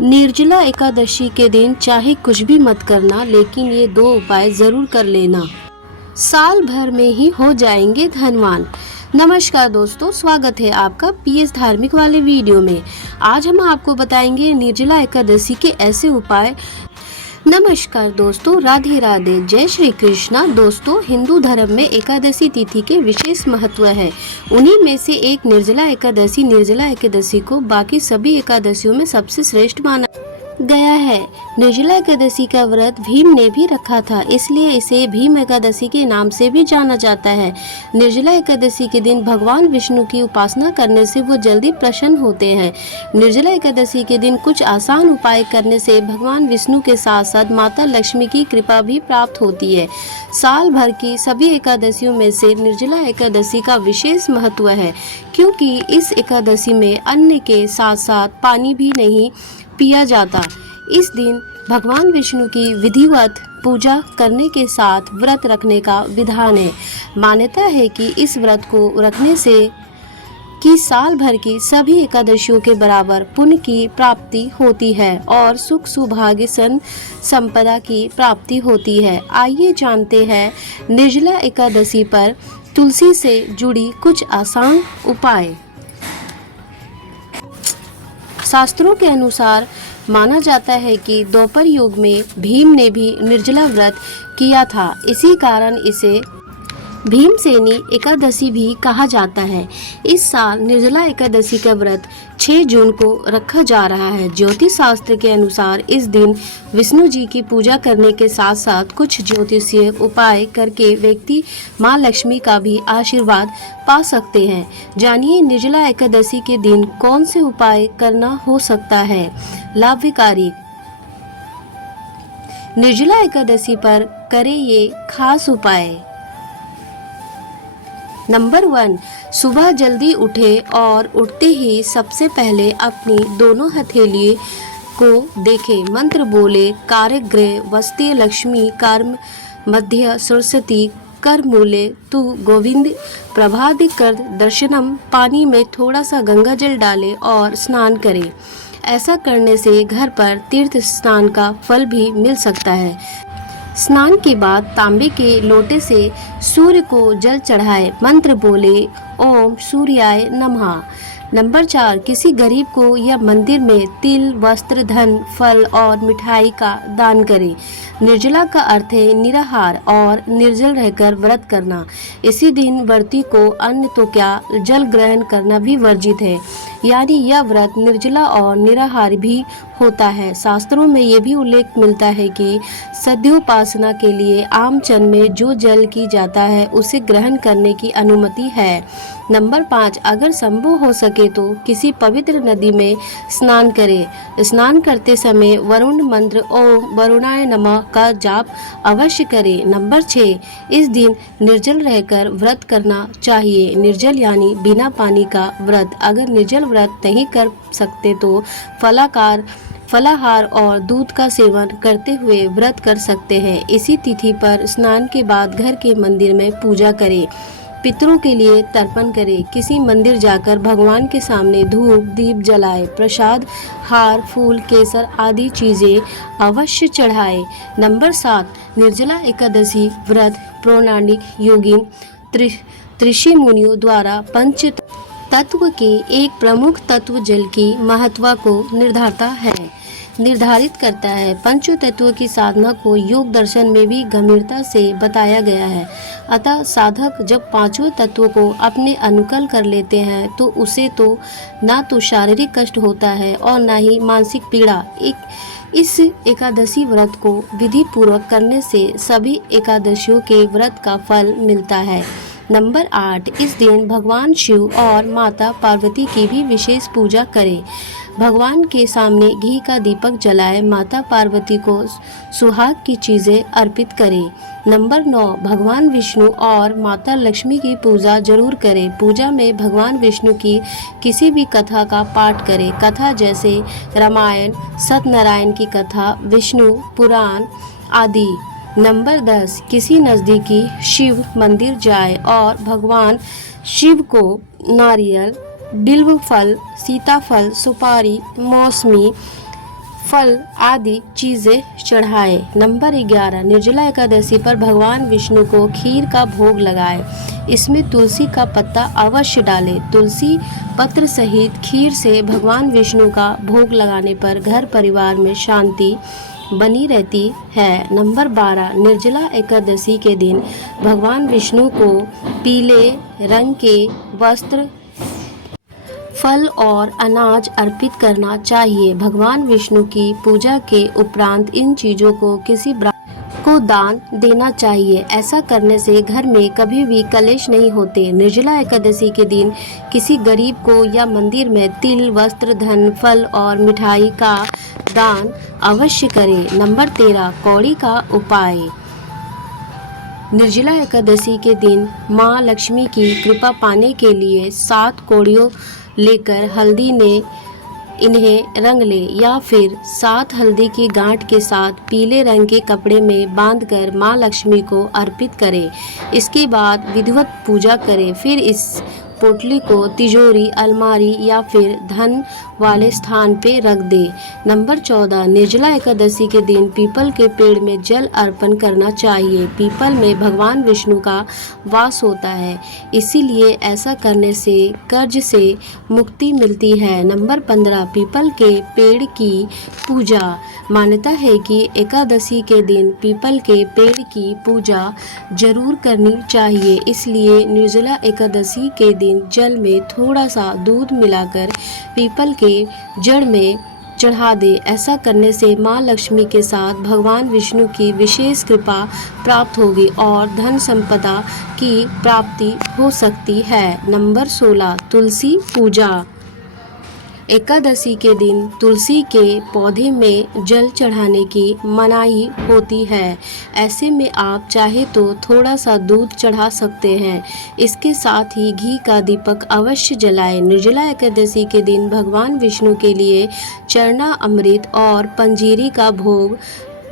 निर्जला एकादशी के दिन चाहे कुछ भी मत करना, लेकिन ये दो उपाय जरूर कर लेना, साल भर में ही हो जाएंगे धनवान। नमस्कार दोस्तों, स्वागत है आपका पीएस धार्मिक वाले वीडियो में। आज हम आपको बताएंगे निर्जला एकादशी के ऐसे उपाय। नमस्कार दोस्तों, राधे राधे, जय श्री कृष्णा। दोस्तों, हिंदू धर्म में एकादशी तिथि के विशेष महत्व है। उन्हीं में से एक निर्जला एकादशी को बाकी सभी एकादशियों में सबसे श्रेष्ठ माना गया है। निर्जला एकादशी का व्रत भीम ने भी रखा था, इसलिए इसे भीम एकादशी के नाम से भी जाना जाता है। निर्जला एकादशी के दिन भगवान विष्णु की उपासना करने से वो जल्दी प्रसन्न होते हैं। निर्जला एकादशी के दिन कुछ आसान उपाय करने से भगवान विष्णु के साथ साथ माता लक्ष्मी की कृपा भी प्राप्त होती है। साल भर की सभी एकादशियों में से निर्जला एकादशी का विशेष महत्व है, क्योंकि इस एकादशी में अन्न के साथ साथ पानी भी नहीं पिया जाता। इस दिन भगवान विष्णु की विधिवत पूजा करने के साथ व्रत रखने का विधान है। मान्यता है कि इस व्रत को रखने से कि साल भर की सभी एकादशियों के बराबर पुण्य की प्राप्ति होती है और सुख सौभाग्य संपदा की प्राप्ति होती है। आइए जानते हैं निर्जला एकादशी पर तुलसी से जुड़ी कुछ आसान उपाय। शास्त्रों के अनुसार माना जाता है कि द्वापर युग में भीम ने भी निर्जला व्रत किया था। इसी कारण इसे भीमसेनी एकादशी भी कहा जाता है। इस साल निर्जला एकादशी का व्रत 6 जून को रखा जा रहा है। ज्योतिष शास्त्र के अनुसार इस दिन विष्णु जी की पूजा करने के साथ साथ कुछ ज्योतिषीय उपाय करके व्यक्ति मां लक्ष्मी का भी आशीर्वाद पा सकते हैं। जानिए निर्जला एकादशी के दिन कौन से उपाय करना हो सकता है लाभकारी। निर्जला एकादशी पर करें ये खास उपाय। नंबर 1, सुबह जल्दी उठे और उठते ही सबसे पहले अपनी दोनों हथेली को देखें। मंत्र बोले, कारग्रह वस्ते लक्ष्मी कर्म मध्य सरस्वती कर मूले तू गोविंद प्रभात कर दर्शनम। पानी में थोड़ा सा गंगा जल डालें और स्नान करें। ऐसा करने से घर पर तीर्थ स्नान का फल भी मिल सकता है। स्नान के बाद तांबे के लोटे से सूर्य को जल चढ़ाए। मंत्र बोले, ओम सूर्याय नमः। नंबर 4, किसी गरीब को या मंदिर में तिल, वस्त्र, धन, फल और मिठाई का दान करें। निर्जला का अर्थ है निराहार और निर्जल रहकर व्रत करना। इसी दिन व्रती को अन्न तो क्या जल ग्रहण करना भी वर्जित है, यानी यह व्रत निर्जला और निराहार भी होता है। शास्त्रों में ये भी उल्लेख मिलता है कि सद्योपासना के लिए आम चन में जो जल की जाता है उसे ग्रहण करने की अनुमति है। नंबर 5, अगर संभव हो सके तो किसी पवित्र नदी में स्नान करें। स्नान करते समय वरुण मंत्र ओम वरुणाय नमः का जाप अवश्य करें। नंबर 6, इस दिन निर्जल रहकर व्रत करना चाहिए। निर्जल यानी बिना पानी का व्रत। अगर निर्जल व्रत नहीं कर सकते तो फलाहार और दूध का सेवन करते हुए व्रत कर सकते हैं। इसी तिथि पर स्नान के बाद घर के मंदिर में पूजा करें। पितरों के लिए तर्पण करें। किसी मंदिर जाकर भगवान के सामने धूप दीप जलाए। प्रसाद, हार, फूल, केसर आदि चीजें अवश्य चढ़ाए। नंबर 7, निर्जला एकादशी व्रत पौराणिक योगिन ऋषि मुनियों द्वारा पंच तत्व के एक प्रमुख तत्व जल की महत्व को निर्धारित करता है। पंचों तत्वों की साधना को योग दर्शन में भी गंभीरता से बताया गया है। अतः साधक जब पांचों तत्वों को अपने अनुकूल कर लेते हैं तो उसे तो ना तो शारीरिक कष्ट होता है और ना ही मानसिक पीड़ा। इस एकादशी व्रत को विधि पूर्वक करने से सभी एकादशियों के व्रत का फल मिलता है। नंबर 8, इस दिन भगवान शिव और माता पार्वती की भी विशेष पूजा करें। भगवान के सामने घी का दीपक जलाए। माता पार्वती को सुहाग की चीजें अर्पित करें। नंबर 9, भगवान विष्णु और माता लक्ष्मी की पूजा जरूर करें। पूजा में भगवान विष्णु की किसी भी कथा का पाठ करें। कथा जैसे रामायण, सत्यनारायण की कथा, विष्णु पुराण आदि। नंबर 10, किसी नज़दीकी शिव मंदिर जाए और भगवान शिव को नारियल, बिल्व फल, सीताफल, सुपारी, मौसमी फल आदि चीजें चढ़ाए। नंबर 11, निर्जला एकादशी पर भगवान विष्णु को खीर का भोग लगाए। इसमें तुलसी का पत्ता अवश्य डालें। तुलसी पत्र सहित खीर से भगवान विष्णु का भोग लगाने पर घर परिवार में शांति बनी रहती है। नंबर 12, निर्जला एकादशी के दिन भगवान विष्णु को पीले रंग के वस्त्र, फल और अनाज अर्पित करना चाहिए। भगवान विष्णु की पूजा के उपरांत इन चीजों को किसी को दान देना चाहिए। ऐसा करने से घर में कभी भी कलेश नहीं होते। निर्जला एकादशी के दिन किसी गरीब को या मंदिर में तिल, वस्त्र, धन, फल और मिठाई का दान अवश्य करें। नंबर 13, कौड़ी का उपाय। निर्जला एकादशी के दिन माँ लक्ष्मी की कृपा पाने के लिए 7 कौड़ियों लेकर हल्दी ने इन्हें रंग ले या फिर 7 हल्दी की गांठ के साथ पीले रंग के कपड़े में बांधकर माँ लक्ष्मी को अर्पित करें। इसके बाद विधिवत पूजा करें। फिर इस पोटली को तिजोरी, अलमारी या फिर धन वाले स्थान पे रख दे। नंबर 14, निर्जला एकादशी के दिन पीपल के पेड़ में जल अर्पण करना चाहिए। पीपल में भगवान विष्णु का वास होता है, इसीलिए ऐसा करने से कर्ज से मुक्ति मिलती है। नंबर 15, पीपल के पेड़ की पूजा। मान्यता है कि एकादशी के दिन पीपल के पेड़ की पूजा जरूर करनी चाहिए, इसलिए निर्जला एकादशी के दिन जल में थोड़ा सा दूध मिलाकर पीपल के जड़ में चढ़ा दे। ऐसा करने से माँ लक्ष्मी के साथ भगवान विष्णु की विशेष कृपा प्राप्त होगी और धन संपदा की प्राप्ति हो सकती है। नंबर 16, तुलसी पूजा। एकादशी के दिन तुलसी के पौधे में जल चढ़ाने की मनाही होती है। ऐसे में आप चाहे तो थोड़ा सा दूध चढ़ा सकते हैं। इसके साथ ही घी का दीपक अवश्य जलाएं। निर्जला एकादशी के दिन भगवान विष्णु के लिए चरना अमृत और पंजीरी का भोग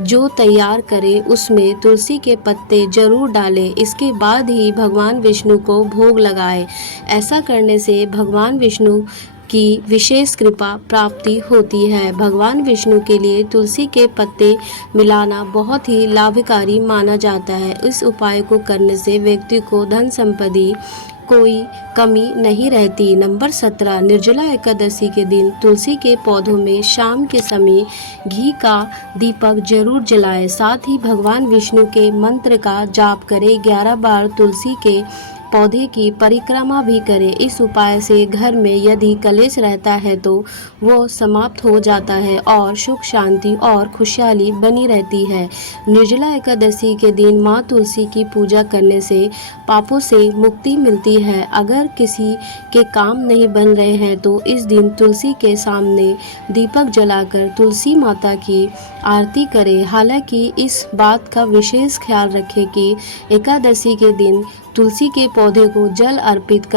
जो तैयार करें उसमें तुलसी के पत्ते जरूर डालें। इसके बाद ही भगवान विष्णु को भोग लगाएं। ऐसा करने से भगवान विष्णु की विशेष कृपा प्राप्ति होती है। भगवान विष्णु के लिए तुलसी के पत्ते मिलाना बहुत ही लाभकारी माना जाता है। इस उपाय को करने से व्यक्ति को धन संपत्ति कोई कमी नहीं रहती। नंबर 17, निर्जला एकादशी के दिन तुलसी के पौधों में शाम के समय घी का दीपक जरूर जलाएं। साथ ही भगवान विष्णु के मंत्र का जाप करें। 11 बार तुलसी के पौधे की परिक्रमा भी करें। इस उपाय से घर में यदि कलेश रहता है तो वो समाप्त हो जाता है और सुख शांति और खुशहाली बनी रहती है। निर्जला एकादशी के दिन माँ तुलसी की पूजा करने से पापों से मुक्ति मिलती है। अगर किसी के काम नहीं बन रहे हैं तो इस दिन तुलसी के सामने दीपक जलाकर तुलसी माता की आरती करें। हालांकि इस बात का विशेष ख्याल रखें कि एकादशी के दिन तुलसी के पौधे को जल अर्पित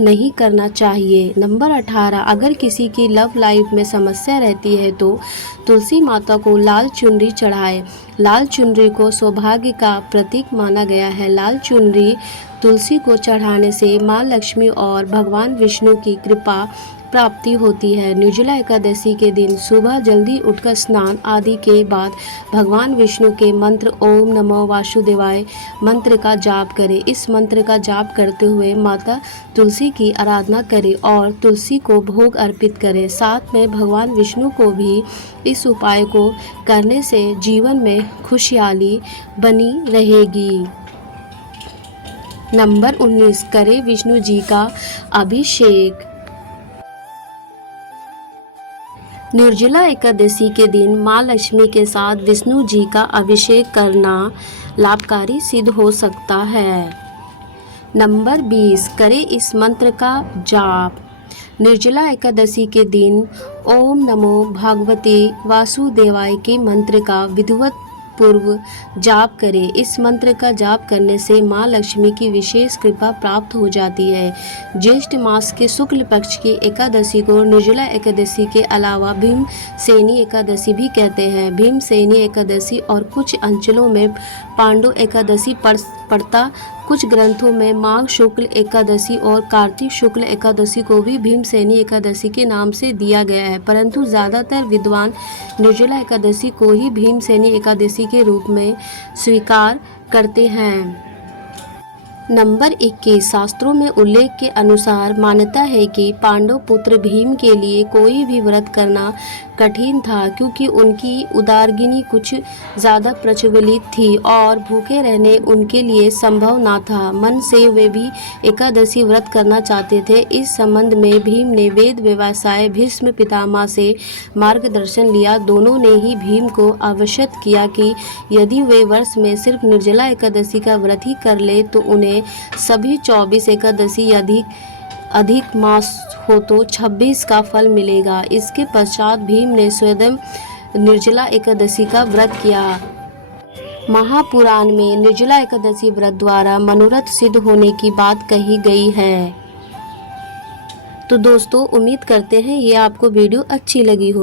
नहीं करना चाहिए। नंबर 18, अगर किसी की लव लाइफ में समस्या रहती है तो तुलसी माता को लाल चुनरी चढ़ाए। लाल चुनरी को सौभाग्य का प्रतीक माना गया है। लाल चुनरी तुलसी को चढ़ाने से माँ लक्ष्मी और भगवान विष्णु की कृपा प्राप्ति होती है। निर्जला एकादशी के दिन सुबह जल्दी उठकर स्नान आदि के बाद भगवान विष्णु के मंत्र ओम नमो वासुदेवाय मंत्र का जाप करें। इस मंत्र का जाप करते हुए माता तुलसी की आराधना करें और तुलसी को भोग अर्पित करें। साथ में भगवान विष्णु को भी इस उपाय को करने से जीवन में खुशहाली बनी रहेगी। नंबर 19, करें विष्णु जी का अभिषेक। निर्जला एकादशी के दिन माँ लक्ष्मी के साथ विष्णु जी का अभिषेक करना लाभकारी सिद्ध हो सकता है। नंबर 20, करें इस मंत्र का जाप। निर्जला एकादशी के दिन ओम नमो भगवते वासुदेवाय के मंत्र का विधिवत पूर्व जाप करें। इस मंत्र का जाप करने से माँ लक्ष्मी की विशेष कृपा प्राप्त हो जाती है। ज्येष्ठ मास के शुक्ल पक्ष की एकादशी को निर्जला एकादशी के अलावा भीमसेनी एकादशी भी कहते हैं। भीमसेनी एकादशी और कुछ अंचलों में पांडु एकादशी पड़ता। कुछ ग्रंथों में माघ शुक्ल एकादशी और कार्तिक शुक्ल एकादशी को भी भीमसेनी एकादशी के नाम से दिया गया है, परंतु ज़्यादातर विद्वान निर्जला एकादशी को ही भीमसेनी एकादशी के रूप में स्वीकार करते हैं। नंबर 21, शास्त्रों में उल्लेख के अनुसार मान्यता है कि पांडव पुत्र भीम के लिए कोई भी व्रत करना कठिन था, क्योंकि उनकी उदारगिनी कुछ ज़्यादा प्रचलित थी और भूखे रहने उनके लिए संभव ना था। मन से वे भी एकादशी व्रत करना चाहते थे। इस संबंध में भीम ने वेद व्यवसाय भीष्म पितामह से मार्गदर्शन लिया। दोनों ने ही भीम को अवशत किया कि यदि वे वर्ष में सिर्फ निर्जला एकादशी का व्रत ही कर ले तो उन्हें सभी 24 एकादशी अधिक मास हो तो 26 का फल मिलेगा। इसके पश्चात भीम ने स्वयं निर्जला एकादशी का व्रत किया। महापुराण में निर्जला एकादशी व्रत द्वारा मनोरथ सिद्ध होने की बात कही गई है। तो दोस्तों, उम्मीद करते हैं ये आपको वीडियो अच्छी लगी हो।